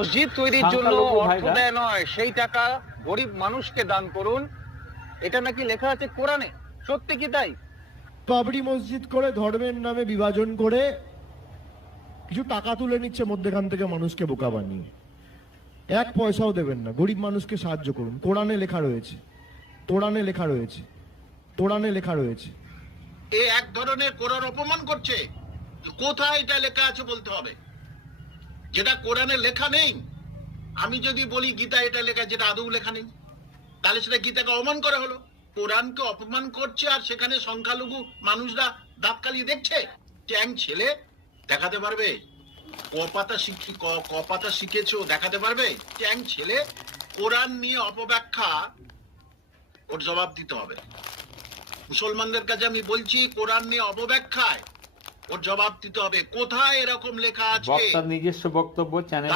মসজিদ তৈরির জন্য অর্থ দেয় নয়, সেই টাকা গরিব মানুষকে দান করুন, এটা নাকি লেখা আছে কোরআনে। সত্যি কি তাই? বাবরি মসজিদ করে ধর্মের নামে বিভাজন করে কিছু টাকা তুলে নিচ্ছে মধ্যখান থেকে মানুষকে বোকা বানিয়ে। এক পয়সাও দেবেন না, গরিব মানুষকে সাহায্য করুন। কোরআনে লেখা রয়েছে, কোরআনে লেখা রয়েছে, কোরআনে লেখা রয়েছে। এ এক ধরনের কোরআন অপমান করছে। কোথায় এটা লেখা আছে বলতে হবে, যেটা কোরআনে লেখা নেই। আমি যদি বলি গীতা এটা লেখা, যেটা আদৌ লেখা নেই, তাহলে সেটা গীতাকে অপমান করা হলো। কোরআনকে অপমান করছে, আর সেখানে সংখ্যালঘু মানুষরা দাঁত কালিয়ে দেখছে। ট্যাং ছেলে দেখাতে পারবে? কপাতা শিখেছো দেখাতে পারবে? ট্যাং ছেলে। কোরআন নিয়ে অপব্যাখ্যা, ওর জবাব দিতে হবে। মুসলমানদের কাছে আমি বলছি, কোরআন নিয়ে অপব্যাখ্যায় ওর জবাব দিতে হবে। কোথায় এরকম লেখা আছে? বক্তার নিজস্ব বক্তব্য, চ্যানেল